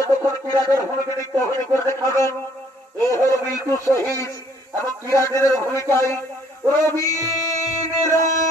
এতক্ষণ কিরাদের ভূমিকা নৃত্য অভিনয় করে দেখাবেন এ হল মিল্টু শহীদ এবং কিরাদের ভূমিকায় রবীন রায়।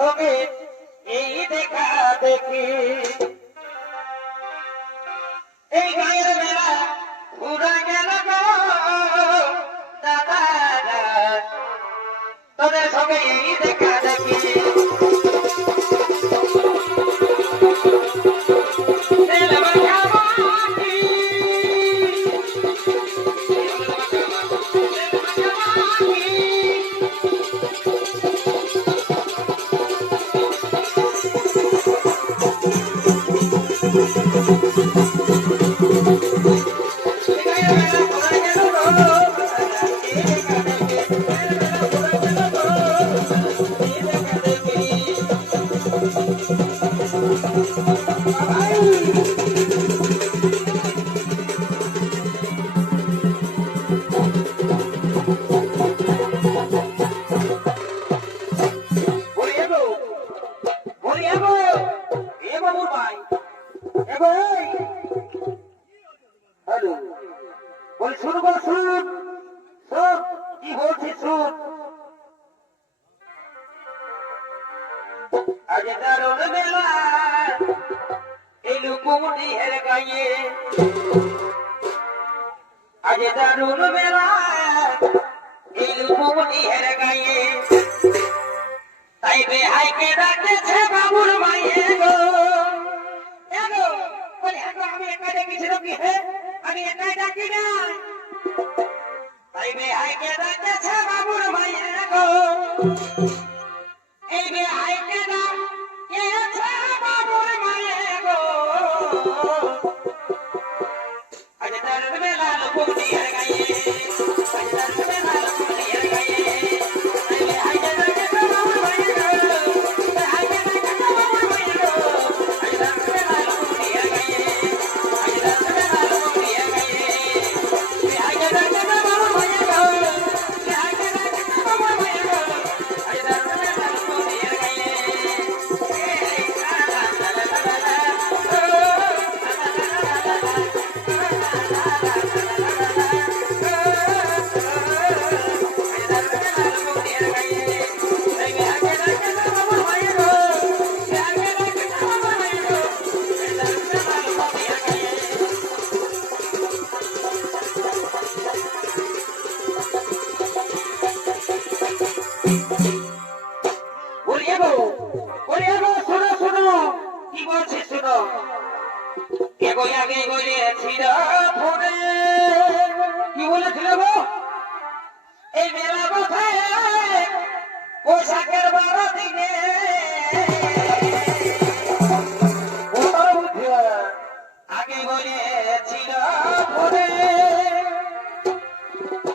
সঙ্গে এই দেখা দেখি এই গায়ের মেলা ঘুরা গেল গো দাদা তোদের সঙ্গে এই দেখা দেখি आज दारुल मेला इलमुनी हेर गाये ताई बे हाय के डाके छे बाबुर माये गो एगो बोले आगो আমি একা ডেকেছিল কি হে আমি একাই ডাকি না তাই বে হাই কে ডাকে ছে বাবুর মায়ে গো এই বে হাই কে ডাক কে ছে বাবুর মায়ে গো आज दारुल मेला लुकुनी हेर गाये आज दारुल मेला लुकुनी हेर गाये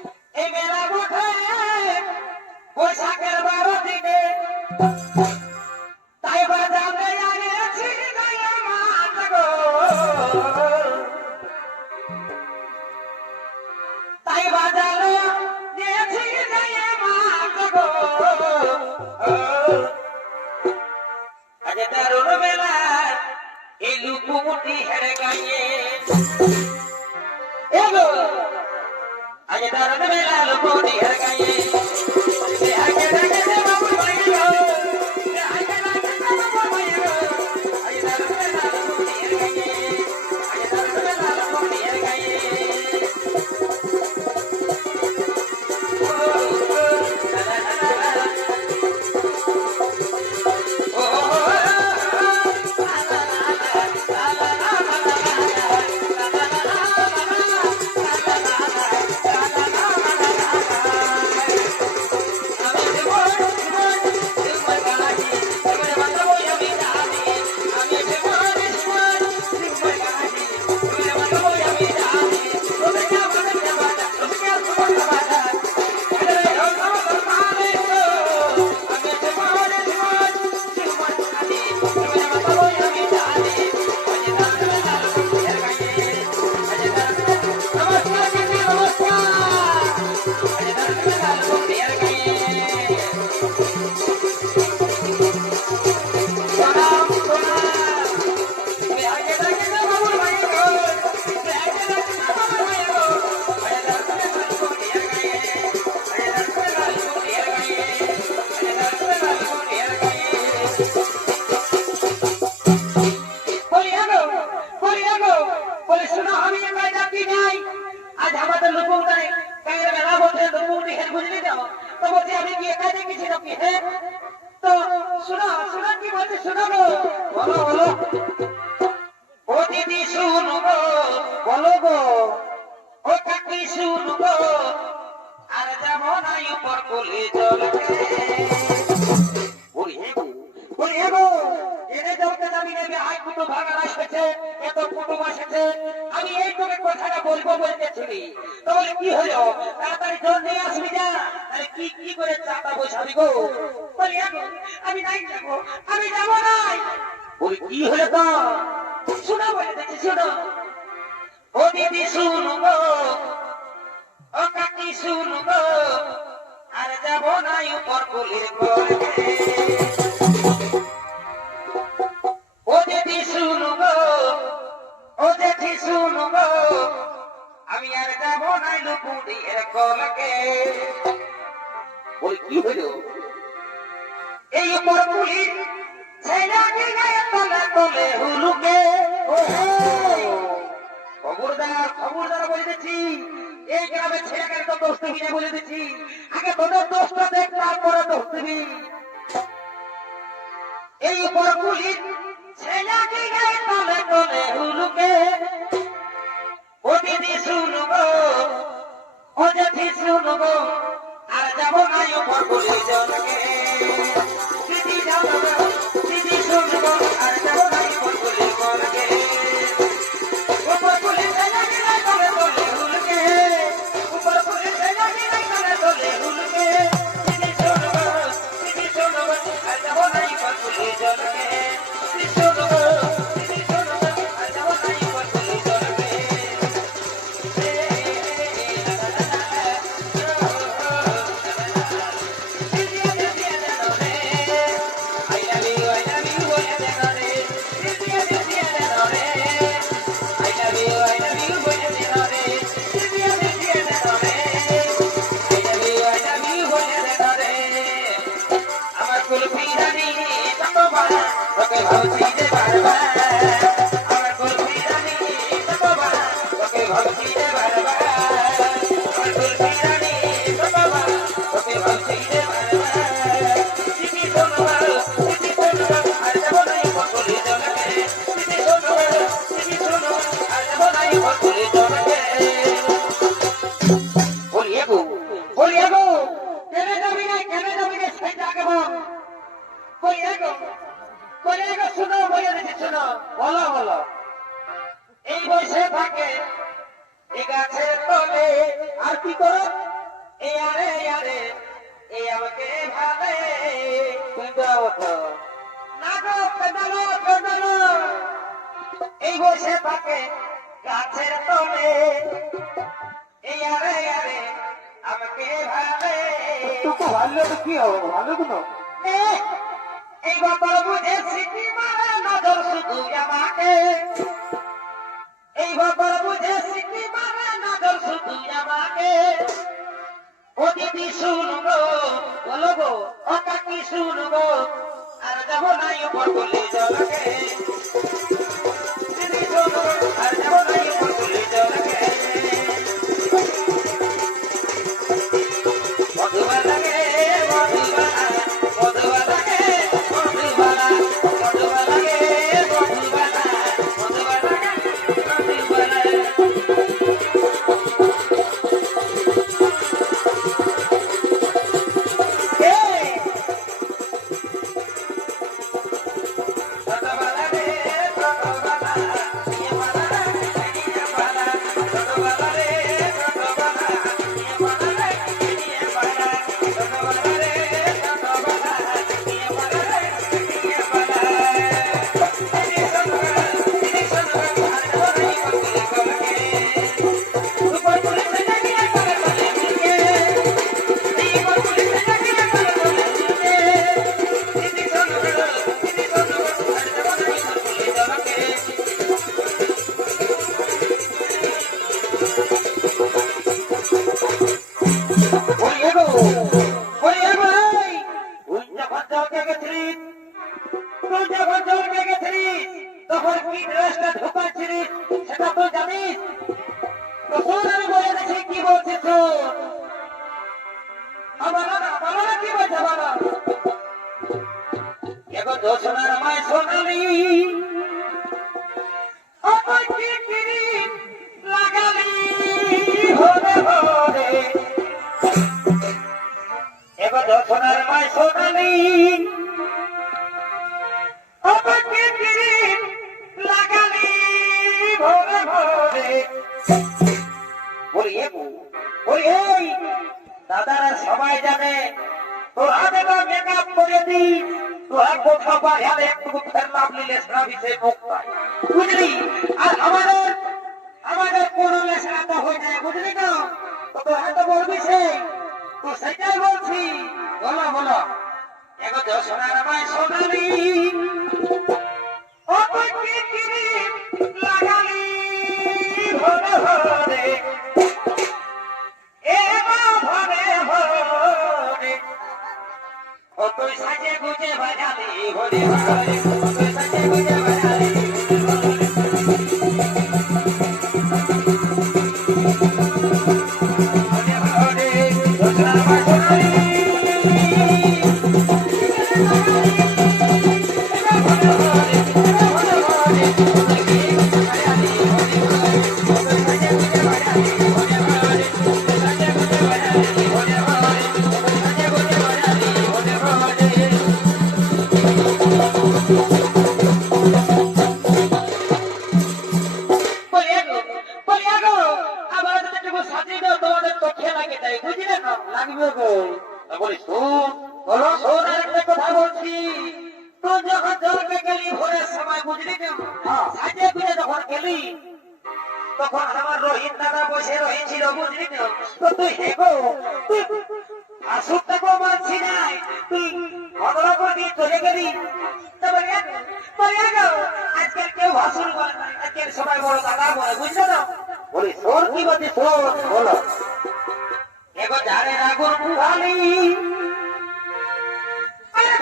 ताई बे हाय के डाके ছে বাবুর মায়ে গো हाय के डाके ছে बाबुर माये गो आज दारुल मेला लुकुनी हेर गाये आज दारुल मेला लुकुनी हेर गाये बे हाय के डाके ছে बाबुर माये गो बे हाय के डाके ছে बाबुर माये गो आज दारुल मेला लुकुनी हेर गाये ए ला ला ला ला ला আমি কি একা দেখেছি নাকি? হ্যাঁ, তো শোনো শোনো কি বলছে, শোনো গো। বলো বলো। ও দিদি শুনো গো, বলো গো। ও কাকি শুনো গো, আর যেমন আই উপর কোলে জলকে। বলি গো, এনে জলকে যাবি নেবে, আই কুটু ভাগার এসেছে, এত কুটুম এসেছে, আমি এই তোকে কথাটা বলবো বলতেছিলি, তাহলে কি হলো? তাড়াতাড়ি জল নিয়ে আসবি না, তাহলে কি কি করে চাপা বসাবি গো? বলি আমি নাই যাবো, আমি যাবো নাই। বলি কি হলো তো? শোনো বলে দেখছি, শোনো। ও দিদি শুনো গো, ও কাকি শুনো গো, আর যাবো নাই উপর কোলের ঘরে। ও দিদি শুনো গো, ও জেঠি শুনো গো, আমি আর যাবো নাই লুকুদির কলকে। বলি কি হলো? এই উপর পুলিশ ছেলেকে গায়ে তলে তলে হুলুকে। খবরদার খবরদার বলে দিচ্ছি, এই গ্রামের ছেলেকে তো দোষ দিবি না বলে দিচ্ছি। আগে তোদের দোষটা দেখ, তারপরে দোষ দিবি। এই উপর পুলিশ ছেলেকে গায়ে তলে তলে হুলুকে। ও দিদি শুনো গো, ও জেঠি শুনো গো, আর যাবো নাই উপর পুলিশ জলকে। দিদি জানো গো, দিদি শুনো গো, আর যাবো নাই উপর পুলিশ জলকে। উপর পুলিশ ছেলেকে গায়ে তলে তলে হুলুকে, উপর পুলিশ ছেলেকে গায়ে তলে তলে হুলুকে। দিদি শুনো গো, দিদি শুনো গো, আর যাবো নাই উপর পুলিশ জলকে। দিদি শুনো গো, দিদি শুনো গো, আর যাবো নাই উপর পুলিশ জলকে। এই বসে থাকে এ গাছের তলে, আর কি করো? এ আরে আরে, এ আমাকে ভালে না গো, পেদালো পেদালো। এই বসে থাকে গাছের তলে, এই আরে আরে, আমাকে ভালে। তোকে ভালো তো কি হবে, ভালো তো এই ব্যাপার বুঝে সিটি মারে নজর শুধু আমাকে। এই ব্যাপার বুঝে সিটি মারে নজর শুধু আমাকে। ও দিদি শুনো গো, বলো গো, ও কাকি শুনো গো, আর যাবো নাই উপর বলে জলকে। দিদি শুনো, আর যাবো নাই উপর বলে জলকে। মধুবা লাগে মধুবালা, মধুবা লাগে মধুবালা, মধুবা লাগে মধুবালা, মধুবা লাগে মধুবালা। মধুবালা রে সোনার মাই সোনালি আমাকে কিরিম লাগালি ভরে ভরে বলি এই দাদারা সবাই জানে তোর হাতে না মেকআপ করে দি তোরা কোথাও বাজারে একটু ফের নাম নিলে সারা বিষয়ে মুখ পায় বুঝলি আর আমাদের কোনো লেসা তো হয়ে যায় বুঝলি না তো তোর হাতে বলবি সেই তো সেটাই বলছি বলো এখন তো সোনার মায় সোনালি আমাকে কিরিম লাগালি ভরে ভরে তুই সাজে গুজে বাজালি ভরে ভরে তুই সাজে গুজে বাজালি তখন আমার রোহিত দাদা বসে রয়েছিল বুঝলি তো তুই হেগো তুই আসুকটাকেও মানছি নাই তুই ঘটনা করে দিয়ে চলে গেলি আজকাল কেউ ভাসুর বলে না আজকাল সবাই বড় দাদা বলে বুঝলে না বলি তোর কি বলছি তোর বলো এগো জানে রাগুর মুহালি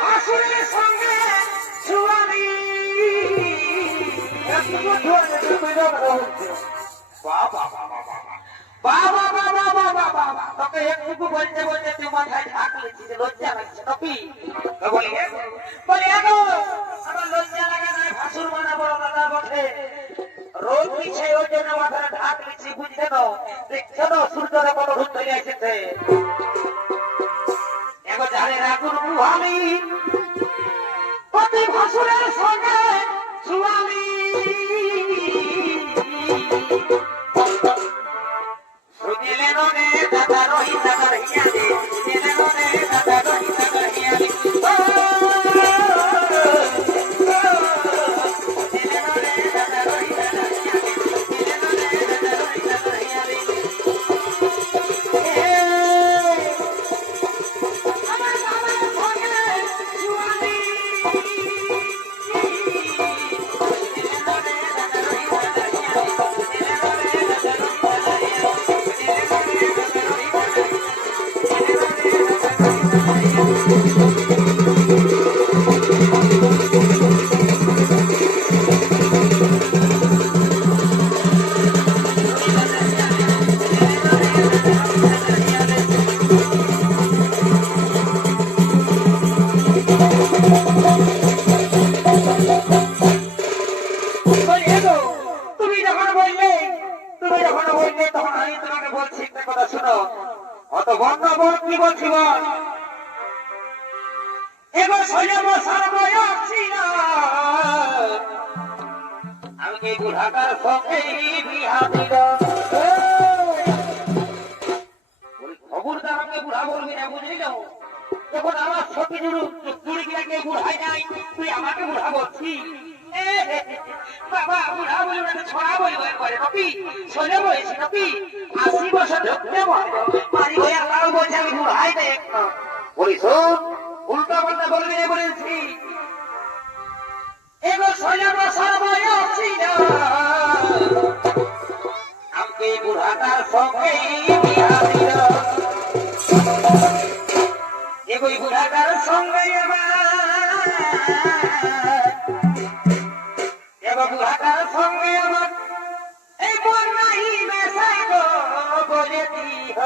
ভাসুরের সঙ্গে ছুয়ালি তোকে একটুকু বলতে বলতে তুই মাথায় ঢাক লিখছিস লজ্জা লাগছে টপি বলি আমার লজ্জা লাগে না ভাসুর মানা বড় দাদা বটে রোদ দিচ্ছে ওই জন্য মাথায় ঢাক লিখছি বুঝলে তো দেখছো তো সূর্যটা কত রূপ ধরে এসেছে এখন জানে রাগুর মুহালি প্রতি ভাসুরের সঙ্গে ছুয়ালি শুনিলেন রে দাদা রহিত দাদা হিয়ালে শুনিলেন রে দাদা রহিত দাদা হিয়ালে শুনিলেন রে দাদা রহিত দাদা হিয়ালে শুনিলেন রে দাদা রহিত দাদা হিয়ালে আমার বাবার সঙ্গে ছুয়ালি খবরদার আমাকে বুড়া বলবি না বুঝলি না যখন আমার সত্যি চুরি গিয়ে বুড়াই নাই তুই আমাকে বুড়া বলছি বাবা বুড়া বলবে না ছড়া বলবে করে নপি সোজা বলেছি নপি 80 বছর ঢুকতে মারি হয়ে আল্লাহ বলছে আমি বুড়াই দেখ বলিস উল্টা পাল্টা বলবি না বলেছি এগো সোজা বছর বয়সী না আমাকে বুড়াটার সঙ্গে বিয়া দিল এগোই বুড়াটার সঙ্গে এবার বুড়াটার সঙ্গে আমার এই বন্যাই মেশাই গো বলে দিহ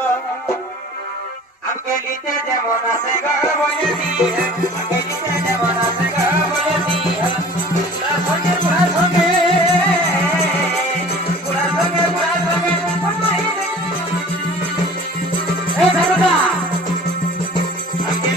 আমাকে নিতে যেমন আসে গো বলে দিহ আমাকে নিতে যেমন আসে গো বলে দিহ বুড়ার সঙ্গে বুড়ার সঙ্গে বুড়ার সঙ্গে বুড়ার সঙ্গে এই দাদা আমাকে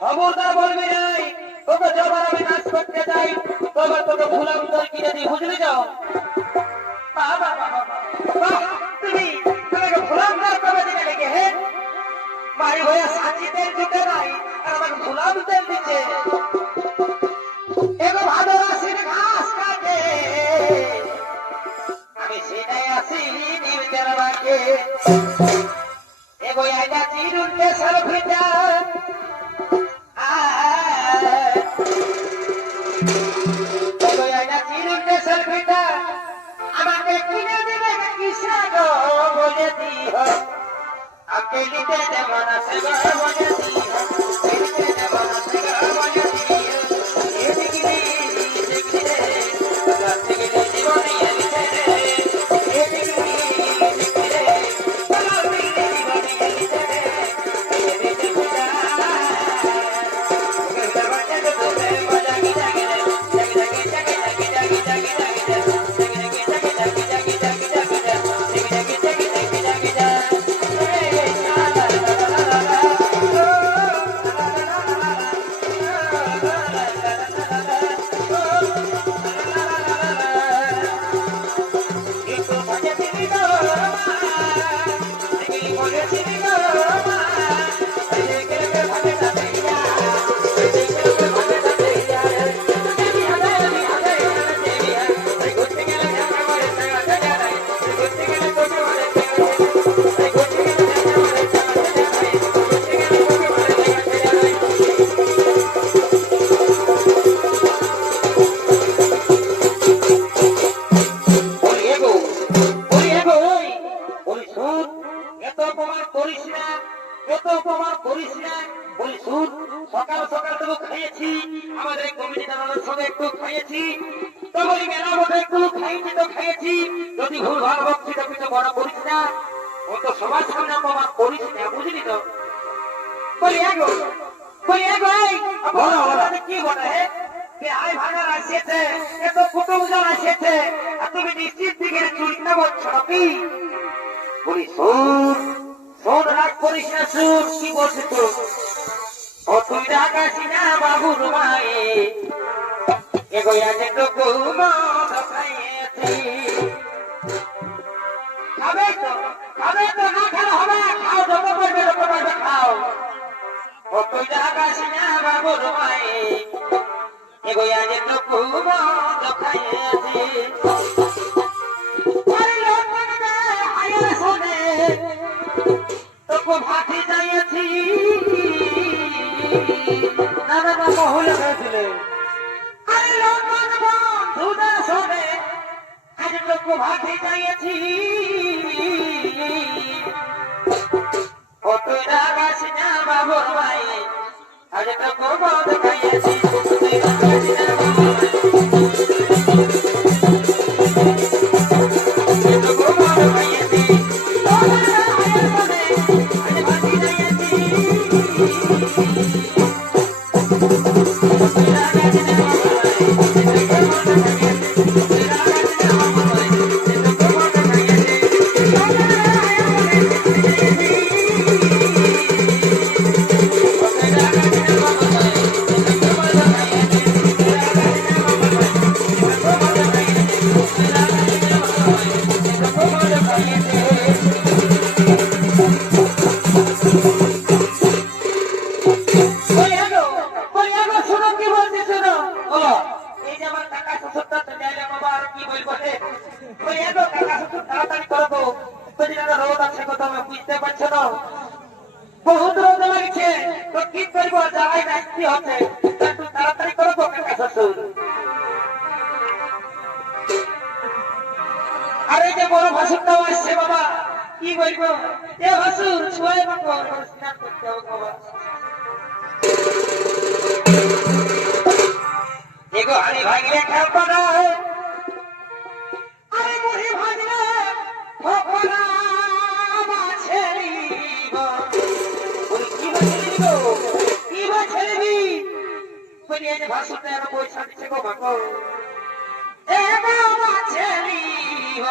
খবরদার বলবি নাই তোকে জবার আমি নাচ করতে যাই তবে তোকে ফুলা উত্তর কিনে দিই বুঝলি তো বাবা তুমি তোমাকে ফুলা উত্তর কবে দিকে লেগে হে মারি হয়ে সাজিদের দিতে নাই আর আমাকে ফুলা উত্তর দিচ্ছে এগো ভাদর আসির ঘাস কাটে আমি সেটাই আসি নির্জর বাকে এগো আইনা চিরুনকে সরফিটা আমাকে কিনে দেবে কিসের বলে দিও আকেলিতে যেমন আছে বলে দিও এদিকে যেমন আছে বলে দিও এদিকে এদিকে গাছকে জীবনে এলিতে এদিকে এদিকে তোমার দিলে জীবনে এলিতে এদিকে বুঝা কেউ বাচ্চা তো তোরে মজা কি জাগে জাগে জাগে সকাল সকাল তো খাইয়েছি আমাদের কমিটি দাদাদের সঙ্গে একটু খাইয়েছি তোমারই মেলা মধ্যে একটু খাইছি তো খাইয়েছি যদি ভুল ভাল বকছি তো কিন্তু বড় করিস না ও তো সবার সামনে অপমান করিস না বুঝলি তো বলি এগো কি বলে আই ভাঙার আসিয়েছে এত কুটুমজন আসিয়েছে আর তুমি নিশ্চিত দিকে চুরি না বলছো নাকি বলি শোন রাগ করিস না শুন কি বলছিস তো ও তুই রাগাছি না বাবুর মায়ে এগোয়া যে তো খাইয়েছি খাবে তো না খেলে হবে খাও যত পারবে খাও ও তুই রাগাছি না বাবুর মায়ে এগোয়া যে তো খাইয়েছি তোকে ভাতি যাইয়েছি দাদা বাবা হলে হয়েছিল আরে লোকমান বন্ধুদা শোনে আজ তোকে ভাতি যাইয়েছি ও তুই রাগাস না বাবুর ভাই আজ তোকে বন্ধ খাইয়েছি তুই রাগাস না বাবুর ভাই এই যে আমার কাকা শ্বশুরটা তো যাইলে বাবা আর কি বলবো রে ওই এগো কাকা শ্বশুর তাড়াতাড়ি করো গো তো যেটা রোদ আছে কত আমি বুঝতে পারছো না বহুত রোদ লাগছে তো কি করবো যাই নাচতে হচ্ছে একটু তাড়াতাড়ি করো গো কাকা শ্বশুর আরে যে বড় ভাসুরটাও আসছে বাবা কি বলবো এ ভাসুর ছুঁয়ে বাবা স্নান করতে হবে বাবা এগো হাড়ি ভাঙলে খাপড়া আরে মুড়ি ভাঙলে খোপড়া মাছেরিব বলি কি মাছেরিব কি মাছেরিবি বলি এই যে ভাসুরটা এর পয়সা দিচ্ছে গো বাবা এগো মাছেরিব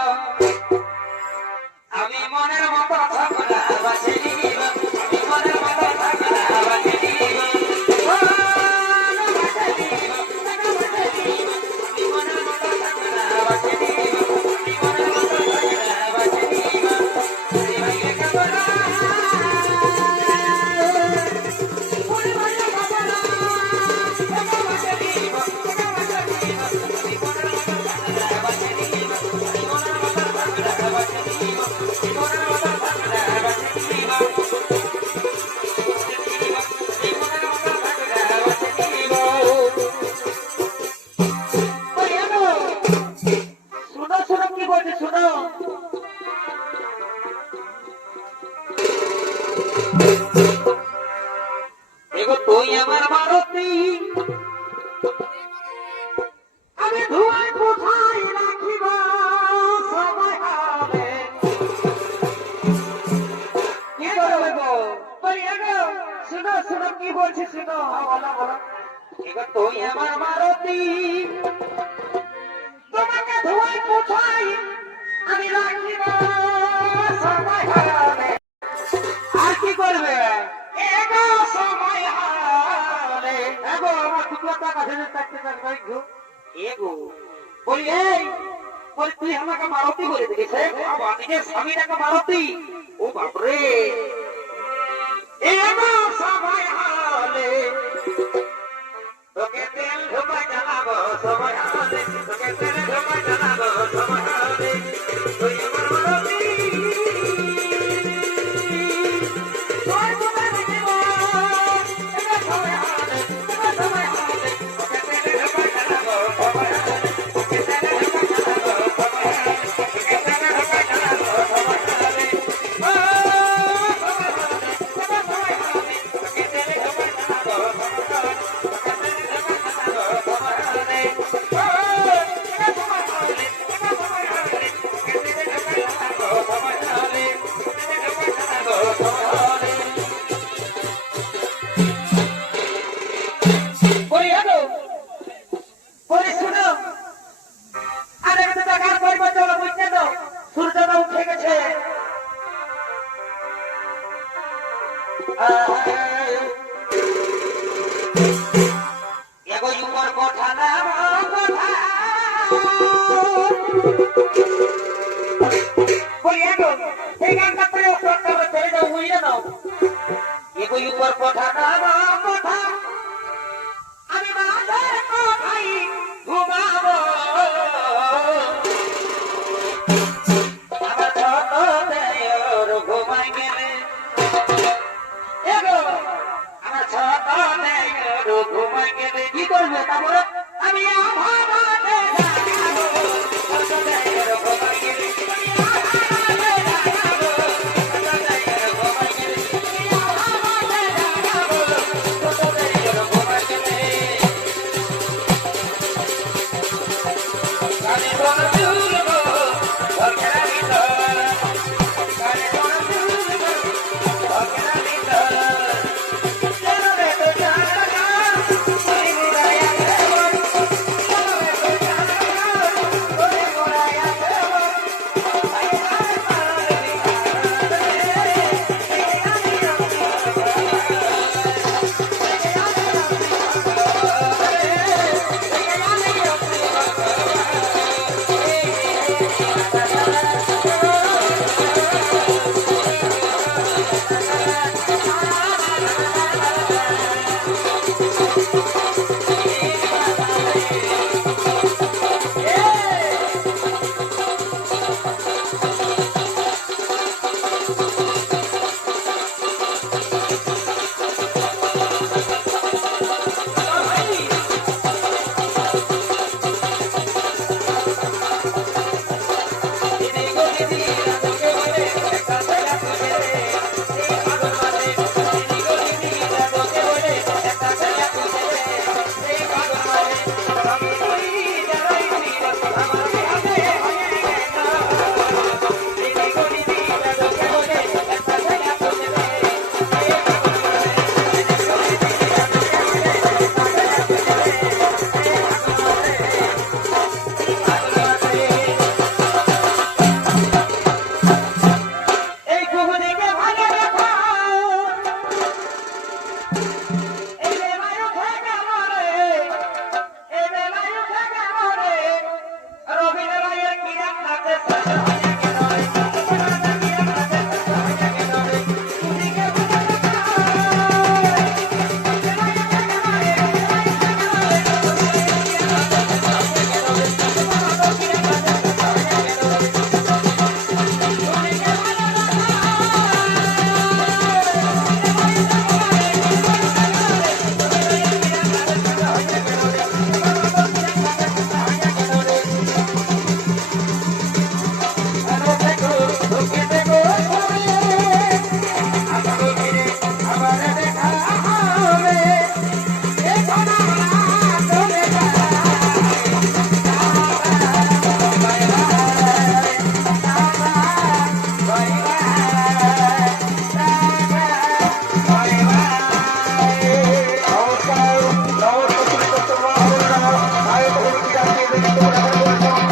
আমি মনের মতো থাকনা মাছেরিব আমি মনের মতো থাকনা মাছেরিব এগো তুই আমার মারতি আমি ধুয়ায় কোথায় রাখিব সময় হবে কি করবে গো বলি এগো শুনো শুনো কি বলছি শুনো বলো বলো এগো তুই আমার মারতি তোমাকে ধুয়ায় কোথায় আমি রাখিব সময় হবে আর কি করবে এগো সময় হারে এগো আমার টুকরাটা কাছে থাকতে থাকবে এগো বলি এই বলি তুই আমাকে মারতি বলে দিয়েছে নিজের স্বামীটাকে মারতি ও বাপরে এগো সময় হারে তোকে তেল ঢোকায় জ্বালাবো সময় হারে তোকে তেল ঢোকায় জ্বালাবো সময় হারে তুই আমার মারতি এগো উপর কোঠা না কোঠা বলি এগো সেই গানটা করে ছেড়ে দাও বুঝলে দাও এগো উপর কোঠা না কোঠা আমি মাঝের কোঠায় ঘুমাবো আমার ছোট দেওর ঘুমাই গেলে এগো আমার ছোট দেওর ঘুমাই গেলে কি করবে তারপরে আমি আভাবাদে জাগাবো ছোট দেওর ঘুমাই গেলে